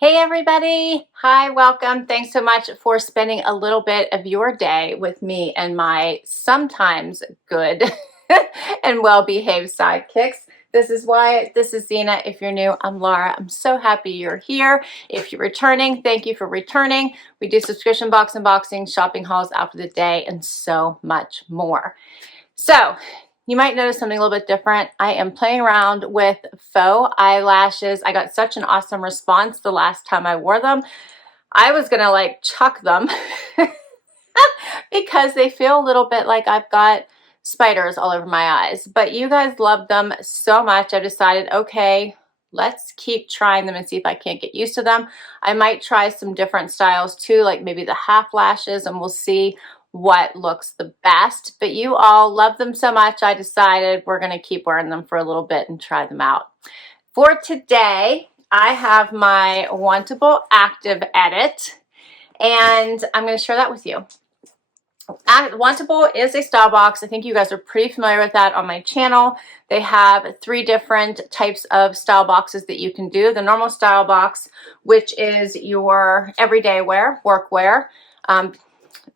Hey everybody! Hi, welcome. Thanks so much for spending a little bit of your day with me and my sometimes good and well-behaved sidekicks. This is Zena. If you're new, I'm Laura. I'm so happy you're here. If you're returning, thank you for returning. We do subscription box unboxing, shopping hauls after the day, and so much more. So, you might notice something a little bit different. I am playing around with faux eyelashes. I got such an awesome response the last time I wore them. I was gonna like chuck them because they feel a little bit like I've got spiders all over my eyes. But you guys love them so much, I decided, okay, let's keep trying them and see if I can't get used to them. I might try some different styles too, like maybe the half lashes, and we'll see what looks the best. But you all love them so much, I decided we're going to keep wearing them for a little bit and try them out. For today, I have my Wantable Active edit, and I'm going to share that with you. Wantable is a style box. I think you guys are pretty familiar with that on my channel. They have 3 different types of style boxes that you can do. The normal style box, which is your everyday wear, work wear,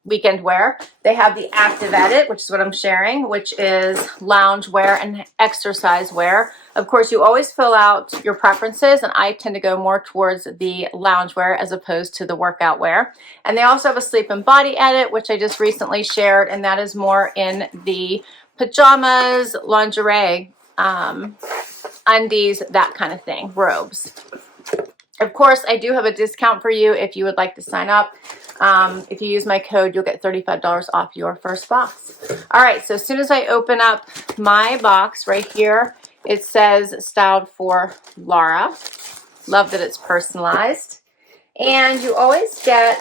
weekend wear. They have the active edit, which is what I'm sharing, which is lounge wear and exercise wear. Of course, you always fill out your preferences, and I tend to go more towards the lounge wear as opposed to the workout wear. And they also have a sleep and body edit, which I just recently shared, and that is more in the pajamas, lingerie, undies, that kind of thing, robes. Of course, I do have a discount for you if you would like to sign up. If you use my code, you'll get $35 off your first box. All right, so as soon as I open up my box right here, it says styled for Laura. Love that it's personalized. And you always get,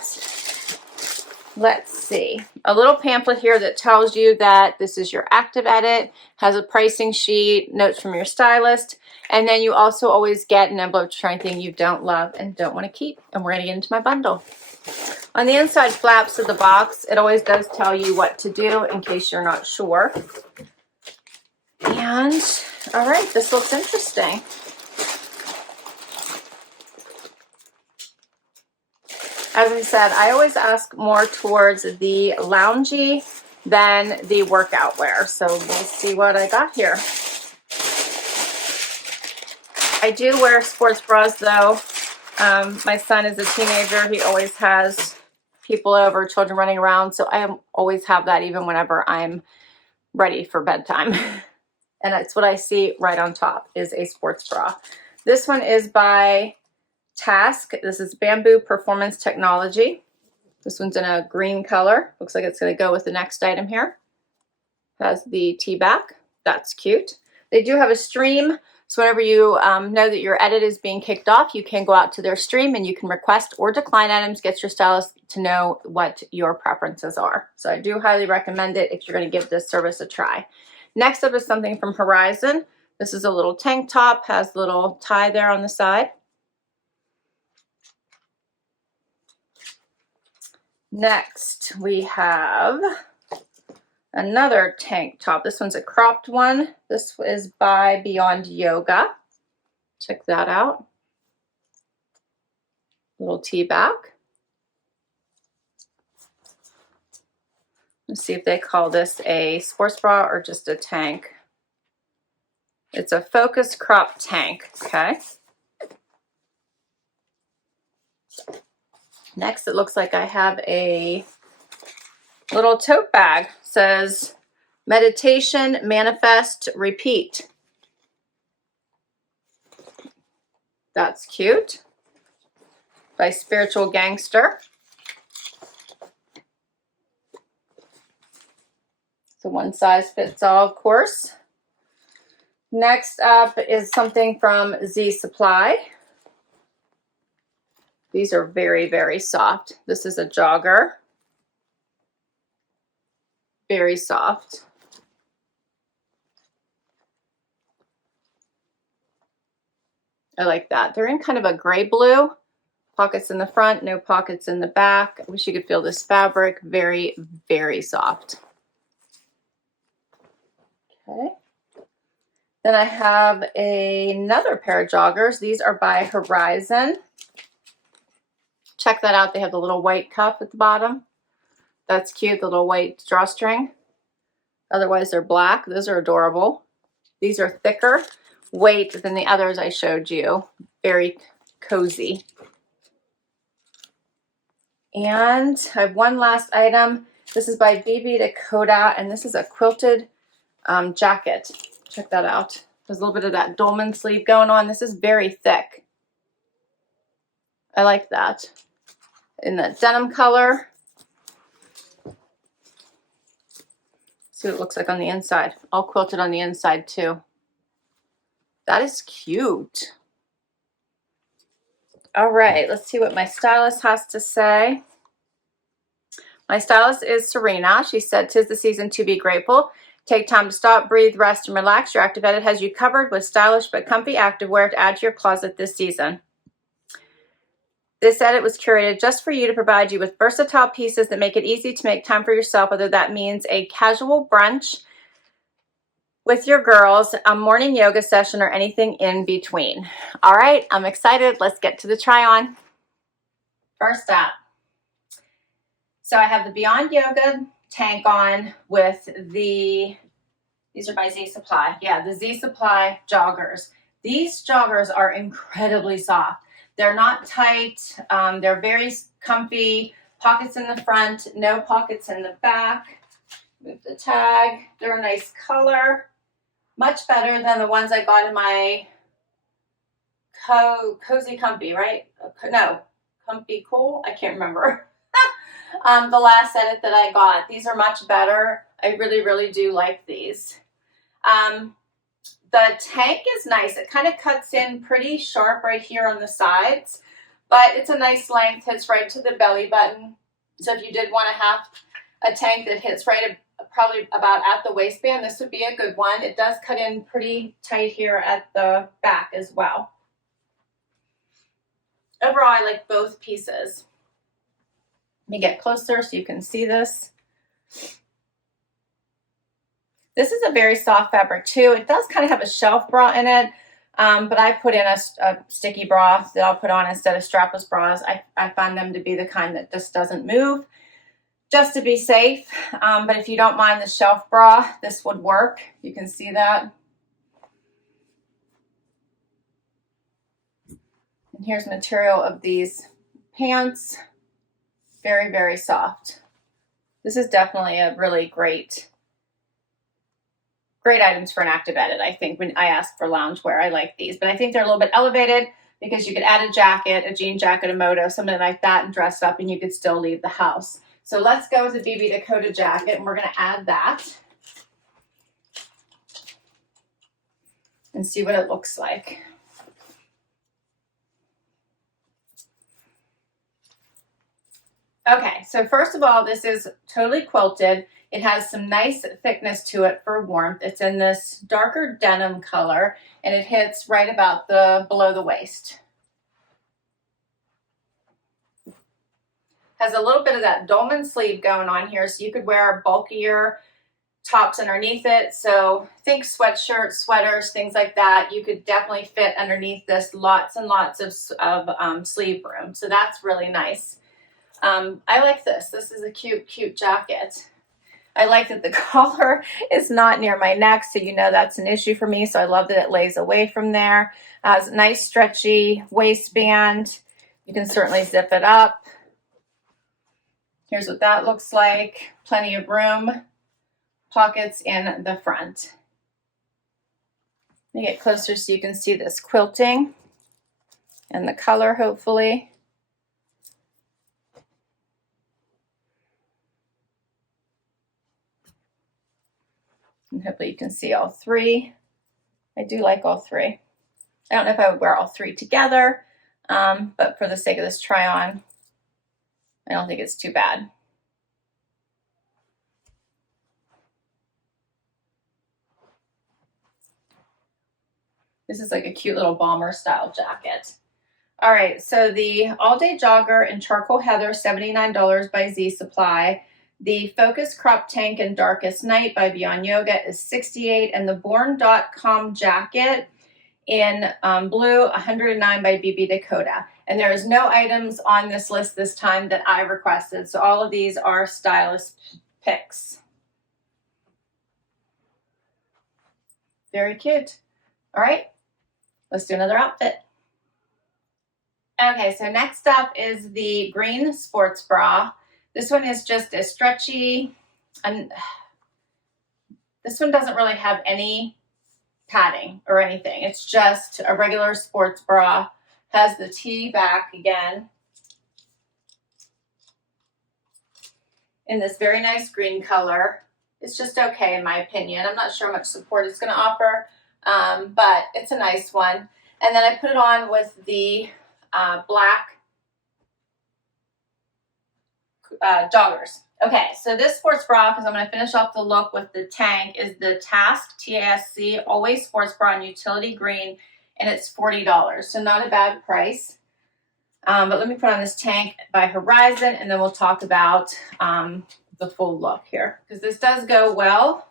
let's see, a little pamphlet here that tells you that this is your active edit, has a pricing sheet, notes from your stylist, and then you also always get an envelope to try anything you don't love and don't want to keep. And we're going to get into my bundle. On the inside flaps of the box, it always does tell you what to do in case you're not sure. And, all right, this looks interesting. As I said, I always ask more towards the loungy than the workout wear. So we'll see what I got here. I do wear sports bras though. My son is a teenager. He always has people over, children running around. So I always have that even whenever I'm ready for bedtime. And that's what I see right on top is a sports bra. This one is by Tasc. This is Bamboo Performance Technology. This one's in a green color. Looks like it's going to go with the next item here. Has the T-back. That's cute. They do have a stream. So whenever you know that your edit is being kicked off, you can go out to their stream and you can request or decline items, get your stylist to know what your preferences are. So I do highly recommend it if you're going to give this service a try. Next up is something from Herizon. This is a little tank top, has a little tie there on the side. Next, we have another tank top. This one's a cropped one. This is by Beyond Yoga. Check that out. Little T-back. Let's see if they call this a sports bra or just a tank. It's a focused crop tank, okay? Next, it looks like I have a little tote bag. It says meditation, manifest, repeat. That's cute. By Spiritual Gangster. So one size fits all, of course. Next up is something from Z Supply. These are very, very soft. This is a jogger. Very soft. I like that. They're in kind of a gray blue. Pockets in the front, no pockets in the back. I wish you could feel this fabric. Very, very soft. Okay. Then I have another pair of joggers. These are by Herizon. Check that out. They have the little white cuff at the bottom. That's cute, the little white drawstring. Otherwise, they're black. Those are adorable. These are thicker weight than the others I showed you. Very cozy. And I have one last item. This is by Dakota, and this is a quilted jacket. Check that out. There's a little bit of that dolman sleeve going on. This is very thick. I like that. In the denim color. See what it looks like on the inside. All quilted on the inside too. That is cute. All right, let's see what my stylist has to say. My stylist is Serena. She said, "'Tis the season to be grateful. Take time to stop, breathe, rest, and relax. Your Active Edit has you covered with stylish but comfy activewear to add to your closet this season. This edit was curated just for you to provide you with versatile pieces that make it easy to make time for yourself, whether that means a casual brunch with your girls, a morning yoga session, or anything in between." All right, I'm excited. Let's get to the try on. First up, so I have the Beyond Yoga tank on with these are by Z Supply. Yeah, the Z Supply joggers. These joggers are incredibly soft. They're not tight. They're very comfy. Pockets in the front, no pockets in the back. Move the tag. They're a nice color. Much better than the ones I got in my Cozy Comfy, right? No, Comfy Cool. I can't remember. The last edit that I got. These are much better. I really, really do like these. The tank is nice. It kind of cuts in pretty sharp right here on the sides, but it's a nice length, hits right to the belly button. So if you did want to have a tank that hits right probably about at the waistband, this would be a good one. It does cut in pretty tight here at the back as well. Overall, I like both pieces. Let me get closer so you can see this. This is a very soft fabric too. It does kind of have a shelf bra in it, but I put in a sticky bra that I'll put on instead of strapless bras. I find them to be the kind that just doesn't move, just to be safe. But if you don't mind the shelf bra, this would work. You can see that. And here's material of these pants. Very, very soft. This is definitely a really great items for an active edit. I think when I ask for loungewear, I like these, but I think they're a little bit elevated because you could add a jacket, a jean jacket, a moto, something like that, and dress up, and you could still leave the house. So let's go with the Dakota jacket, and we're going to add that and see what it looks like. Okay, so first of all, this is totally quilted. It has some nice thickness to it for warmth. It's in this darker denim color, and it hits right about below the waist. Has a little bit of that dolman sleeve going on here, so you could wear bulkier tops underneath it. So think sweatshirts, sweaters, things like that. You could definitely fit underneath this lots and lots of sleeve room. So that's really nice. I like this. This is a cute, cute jacket. I like that the collar is not near my neck, so you know that's an issue for me. So I love that it lays away from there. Has a nice stretchy waistband. You can certainly zip it up. Here's what that looks like. Plenty of room. Pockets in the front. Let me get closer so you can see this quilting and the color, hopefully. And hopefully you can see all three. I do like all three. I don't know if I would wear all three together, but for the sake of this try on, I don't think it's too bad. This is like a cute little bomber style jacket. All right, so the All Day Jogger in Charcoal Heather, $79 by Z Supply. The Focus Crop Tank in Darkest Night by Beyond Yoga is $68, and the Born.com jacket in blue, 109 by BB Dakota. And there is no items on this list this time that I requested. So all of these are stylist picks. Very cute. All right, let's do another outfit. Okay, so next up is the green sports bra. This one is just a stretchy, and this one doesn't really have any padding or anything. It's just a regular sports bra. Has the T back again in this very nice green color. It's just okay in my opinion. I'm not sure how much support it's going to offer, but it's a nice one. And then I put it on with the black joggers. Okay, so this sports bra, because I'm going to finish off the look with the tank, is the Tasc, T-A-S-C, Always Sports Bra in Utility Green, and it's $40, so not a bad price. But let me put on this tank by Herizon, and then we'll talk about the full look here, because this does go well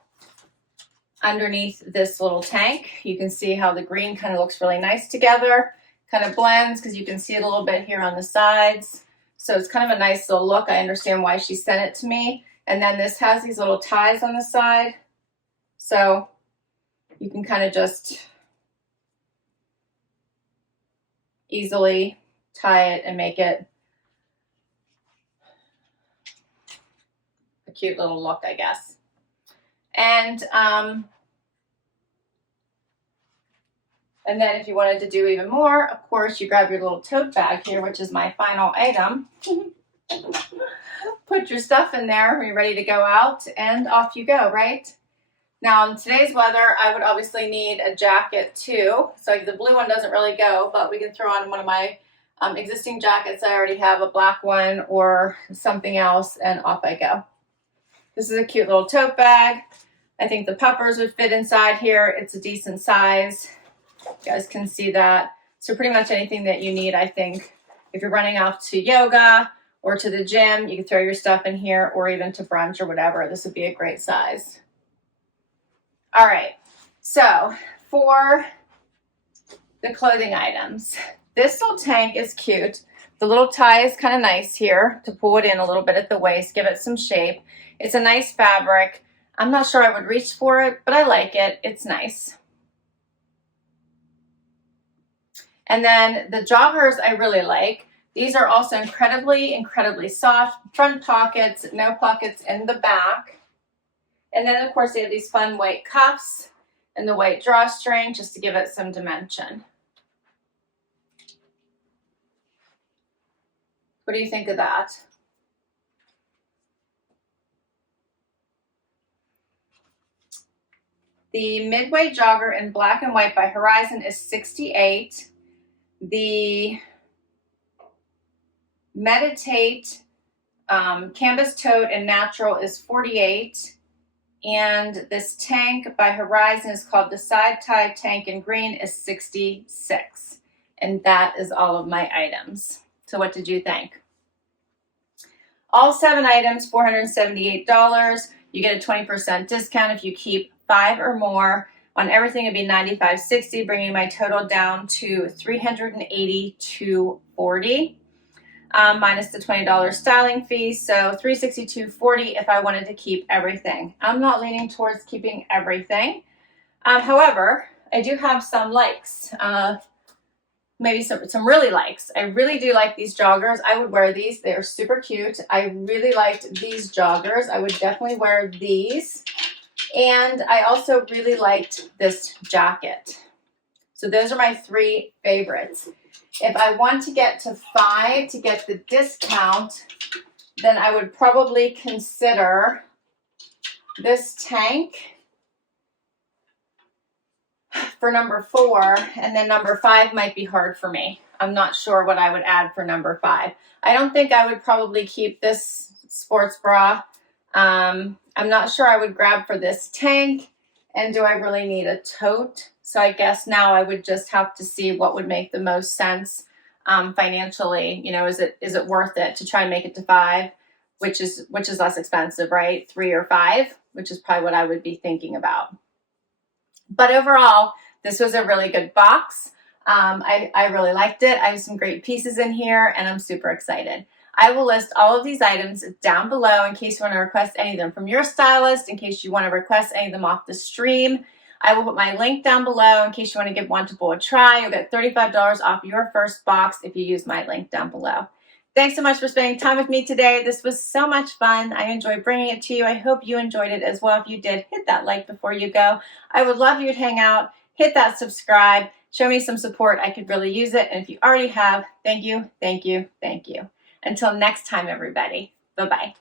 underneath this little tank. You can see how the green kind of looks really nice together, kind of blends, because you can see it a little bit here on the sides. So it's kind of a nice little look. I understand why she sent it to me. And then this has these little ties on the side. So you can kind of just easily tie it and make it a cute little look, I guess. And then if you wanted to do even more, of course, you grab your little tote bag here, which is my final item. Put your stuff in there when you're ready to go out, and off you go, right? Now, in today's weather, I would obviously need a jacket too. So the blue one doesn't really go, but we can throw on one of my existing jackets. I already have a black one or something else, and off I go. This is a cute little tote bag. I think the puppers would fit inside here. It's a decent size. You guys can see that. So pretty much anything that you need, I think. If you're running off to yoga or to the gym, you can throw your stuff in here, or even to brunch or whatever. This would be a great size. All right, so for the clothing items, this little tank is cute. The little tie is kind of nice here to pull it in a little bit at the waist, give it some shape. It's a nice fabric. I'm not sure I would reach for it, but I like it. It's nice. And then the joggers I really like. These are also incredibly, incredibly soft. Front pockets, no pockets in the back. And then, of course, they have these fun white cuffs and the white drawstring just to give it some dimension. What do you think of that? The Midway jogger in black and white by Herizon is $68. The Mediate canvas tote in natural is $48. And this tank by Herizon is called the side tie tank in green is $66. And that is all of my items. So what did you think? All 7 items, $478. You get a 20% discount if you keep 5 or more. On everything, it'd be $95.60, bringing my total down to $382.40, minus the $20 styling fee. So $362.40 if I wanted to keep everything. I'm not leaning towards keeping everything. However, I do have some likes. Maybe some really likes. I really do like these joggers. I would wear these. They are super cute. I really liked these joggers. I would definitely wear these. And I also really liked this jacket. So those are my 3 favorites. If I want to get to 5 to get the discount, then I would probably consider this tank for number 4, and then number 5 might be hard for me. I'm not sure what I would add for number 5. I don't think I would probably keep this sports bra. I'm not sure I would grab for this tank. And do I really need a tote? So I guess now I would just have to see what would make the most sense financially. You know, is it worth it to try and make it to 5, which is less expensive, right? 3 or 5, which is probably what I would be thinking about. But overall, This was a really good box. I really liked it. I have some great pieces in here, and I'm super excited. I will list all of these items down below in case you want to request any of them from your stylist, in case you want to request any of them off the stream. I will put my link down below in case you want to give Wantable a try. You'll get $35 off your first box if you use my link down below. Thanks so much for spending time with me today. This was so much fun. I enjoyed bringing it to you. I hope you enjoyed it as well. If you did, hit that like before you go. I would love you to hang out. Hit that subscribe. Show me some support. I could really use it. And if you already have, thank you, thank you, thank you. Until next time, everybody. Bye-bye.